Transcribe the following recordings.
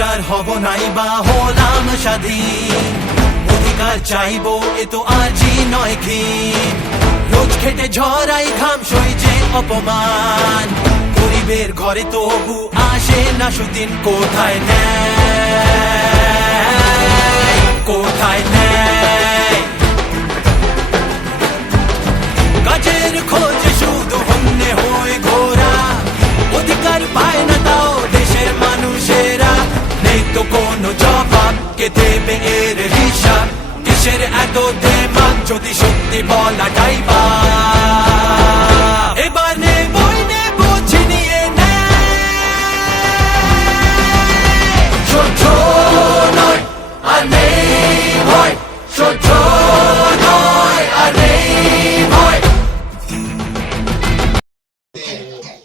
সোচ্চার হব নাই বা হলাম স্বাধীন। অধিকার চাইব এ তো আজই নয় কি। রোজ খেটে ঝরাই ঘাম, সই যে অপমান। গরিবের ঘরে তবু আসে না সুদিন, কোথায় নেয় কোথায় নেয় কাজের খোঁজে শুধু হন্যে হয়ে ঘোরা। অধিকার পায় না নয় আর নেই ভয়।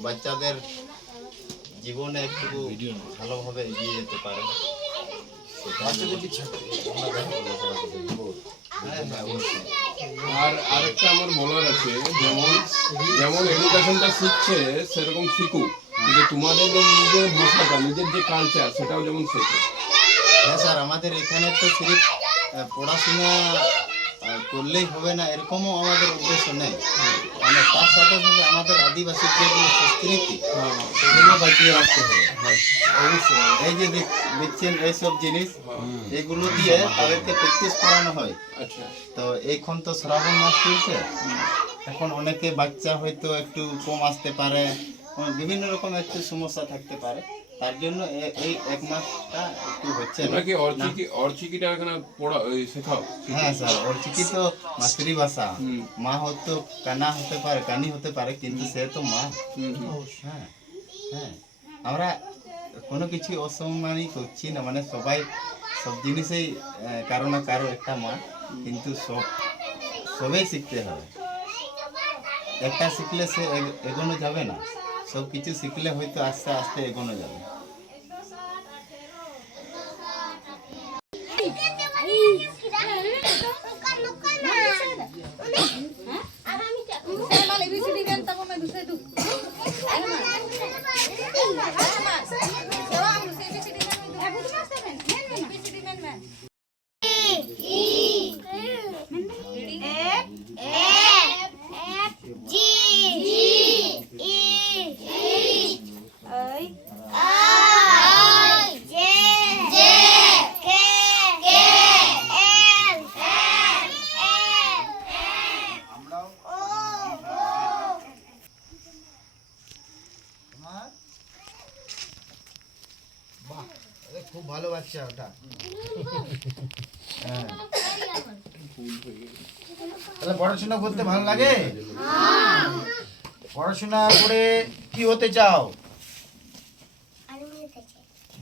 বাচ্চাদের জীবনে একটু ভালোভাবে এগিয়ে যেতে পারে। বাচ্চাদের আর আরেকটা আমার বলার আছে, যেমন যেমন এডুকেশনটা শিখছে, সেরকম শিখুক। যে তোমাদের নিজের ভাষাটা, নিজের যে কালচার সেটাও যেমন শেখে। হ্যাঁ স্যার, আমাদের এখানে তো শুধু পড়াশোনা করলেই হবে না, এরকমও আমাদের উদ্দেশ্য নেই। মানে তার সাথে সাথে আমাদের আদিবাসী যেগুলো সংস্কৃতি সেগুলো বাঁচিয়ে রাখতে হবে। এই যে দেখ- দেখছেন এইসব জিনিস এগুলো দিয়ে তাদেরকে প্র্যাকটিস করানো হয়। আচ্ছা। তো এইখন তো শ্রাবণ মাস চলছে। এখন অনেকে বাচ্চা হয়তো একটু কম আসতে পারে বিভিন্ন রকম একটু সমস্যা থাকতে পারে। তার জন্য এই এক মাসটা একটু হচ্ছে না। তোমরা কি অর্চিকি অর্চিকিটা এখানে পড়া শেখাও হ্যাঁ স্যার ওর চিকি তো মাতৃভাষা। মা হয়তো কানা হতে পারে কানি হতে পারে কিন্তু সে তো মা। হ্যাঁ হ্যাঁ। আমরা কোনো কিছু অসম্মানই করছি না মানে সবাই সব জিনিসেই কারও না কারও একটা মা কিন্তু সব সবাই শিখতে হবে। একটা শিখলে সে এগোনো যাবে না। সব কিছু শিখলে হয়তো আস্তে আস্তে এগোনো যাবে। ভালো বাচ্চা ওটা হ্যাঁ তাহলে পড়াশোনা করতে ভালো লাগে পড়াশোনা করে কি হতে চাও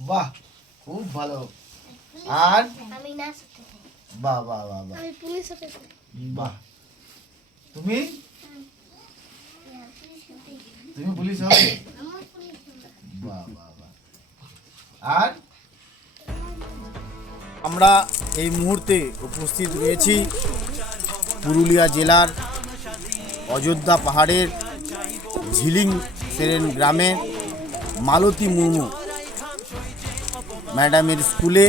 বাহ, খুব ভালো আর। বাহ বাহ বাহ বাহ। বাহ তুমি। তুমি পুলিশ হবে। বাহ বাহ বাহ আর আমরা এই মুহূর্তে উপস্থিত রয়েছি পুরুলিয়া জেলার অযোধ্যা পাহাড়ের ঝিলিং সেরেন গ্রামে মালতী মুর্মু ম্যাডামের স্কুলে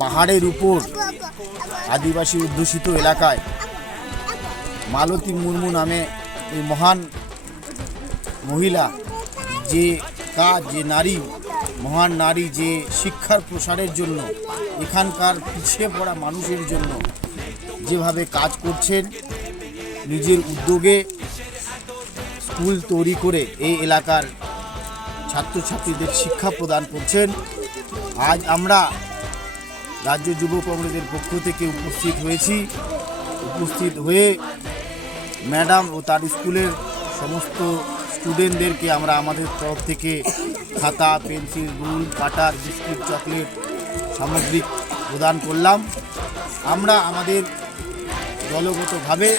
পাহাড়ের উপর আদিবাসী অধ্যুষিত এলাকায় মালতী মুর্মু নামে এই মহান মহিলা যে কাজ যে নারী মহান নারী যে শিক্ষার প্রসারের জন্য, এখানকার পিছিয়ে পড়া মানুষের জন্য যেভাবে কাজ করছেন, নিজের উদ্যোগে স্কুল তৈরি করে এই এলাকার ছাত্রছাত্রীদের শিক্ষা প্রদান করছেন। আজ আমরা রাজ্য যুব কংগ্রেসের পক্ষ থেকে উপস্থিত হয়েছি। উপস্থিত হয়ে ম্যাডাম ও তার স্কুলের সমস্ত স্টুডেন্টদেরকে আমরা আমাদের তরফ থেকে খাতা, pencil rule cutter biscuit, chocolate সামগ্রিক প্রদান করলাম। আমরা আমাদের দলগতভাবে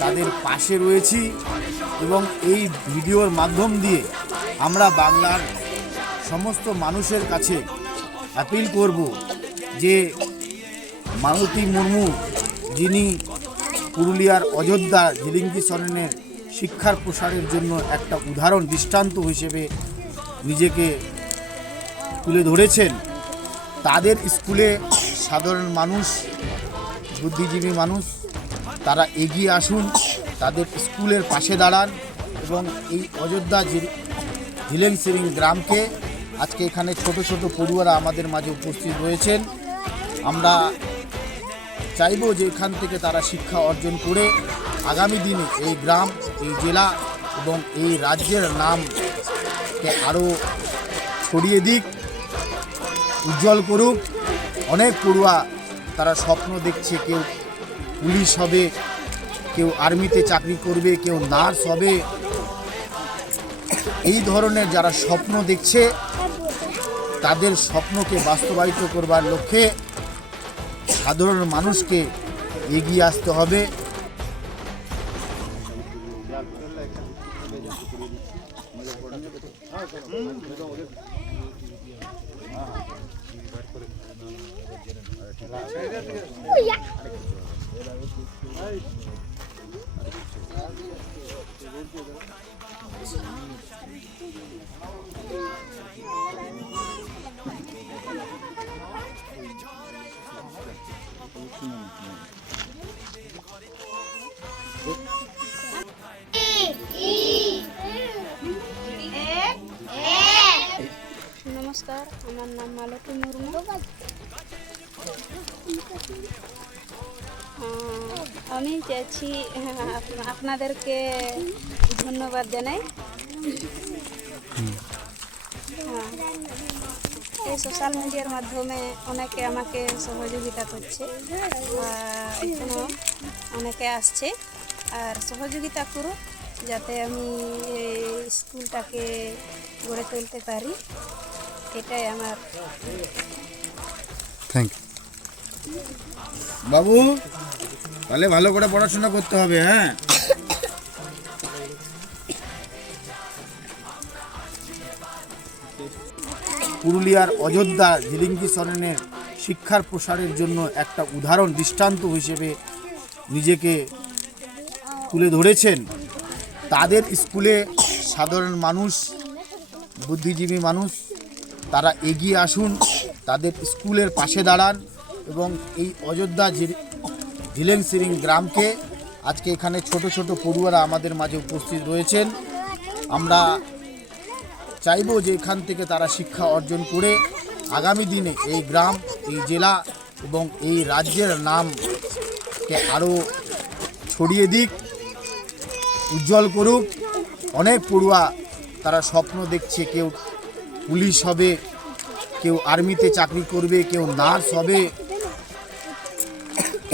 তাদের পাশে রয়েছি এবং এই ভিডিওর মাধ্যম দিয়ে আমরা বাংলার সমস্ত মানুষের কাছে অ্যাপিল করব যে মালতী মুর্মু যিনি পুরুলিয়ার অযোধ্যা ঝিলিঙ্গি সরেনের শিক্ষার প্রসারের জন্য একটা উদাহরণ দৃষ্টান্ত হিসেবে নিজেকে তুলে ধরেছেন, তাদের স্কুলে সাধারণ মানুষ, বুদ্ধিজীবী মানুষ, তারা এগিয়ে আসুন, তাদের স্কুলের পাশে দাঁড়ান এবং এই অযোধ্যা ঝিলেন সিরিং গ্রামকে আজকে এখানে ছোট ছোট পড়ুয়ারা আমাদের মাঝে উপস্থিত রয়েছেন। আমরা চাইব যে এখান থেকে তারা শিক্ষা অর্জন করে আগামী দিনে এই গ্রাম, এই জেলা এবং এই রাজ্যের নামকে আরও ছড়িয়ে দিক, উজ্জ্বল করুক। অনেক পড়ুয়া তারা স্বপ্ন দেখছে কেউ পুলিশ হবে, কেউ আর্মিতে চাকরি করবে, কেউ নার্স হবে। এই ধরনের যারা স্বপ্ন দেখছে, তাদের স্বপ্নকে বাস্তবায়িত করবার লক্ষ্যে সাধারণ মানুষকে এগিয়ে আসতে হবে। নমস্কার আমার নাম মালতী মুর্মু আমি চাইছি আপ- আপনাদেরকে ধন্যবাদ জানাই। হ্যাঁ। এই সোশ্যাল মিডিয়ার মাধ্যমে অনেকে আমাকে সহযোগিতা করছে এখনও অনেকে আসছে। আর সহযোগিতা করুক, যাতে আমি এই স্কুলটাকে গড়ে তুলতে পারি। এটাই আমার থ্যাংক বাবু, তাহলে ভালো করে পড়াশোনা করতে হবে হ্যাঁ? পুরুলিয়ার অযোধ্যা ঝিলিঙ্গি সরেনের শিক্ষার প্রসারের জন্য একটা উদাহরণ দৃষ্টান্ত হিসেবে নিজেকে তুলে ধরেছেন। তাদের স্কুলে সাধারণ মানুষ, বুদ্ধিজীবী মানুষ, তারা এগিয়ে আসুন, তাদের স্কুলের পাশে দাঁড়ান। এবং এই অযোধ্যা ঝিলেন সিরিং গ্রামকে আজকে এখানে ছোট ছোট পড়ুয়ারা আমাদের মাঝে উপস্থিত রয়েছেন। আমরা চাইব যে এখান থেকে তারা শিক্ষা অর্জন করে আগামী দিনে এই গ্রাম, এই জেলা এবং এই রাজ্যের নামকে আরও ছড়িয়ে দিক, উজ্জ্বল করুক। অনেক পড়ুয়া তারা স্বপ্ন দেখছে কেউ পুলিশ হবে, কেউ আর্মিতে চাকরি করবে, কেউ নার্স হবে।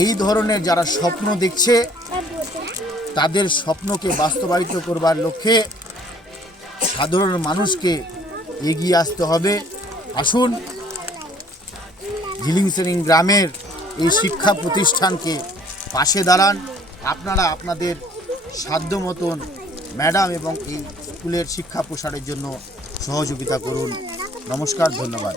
এই ধরনের যারা স্বপ্ন দেখছে, তাদের স্বপ্নকে বাস্তবায়িত করবার লক্ষ্যে সাধারণ মানুষকে এগিয়ে আসতে হবে। আসুন ঝিলিং সেরিং গ্রামের এই শিক্ষা প্রতিষ্ঠানকে পাশে দাঁড়ান। আপনারা আপনাদের সাধ্য মতন ম্যাডাম এবং এই স্কুলের শিক্ষা প্রসারের জন্য সহযোগিতা করুন। নমস্কার, ধন্যবাদ।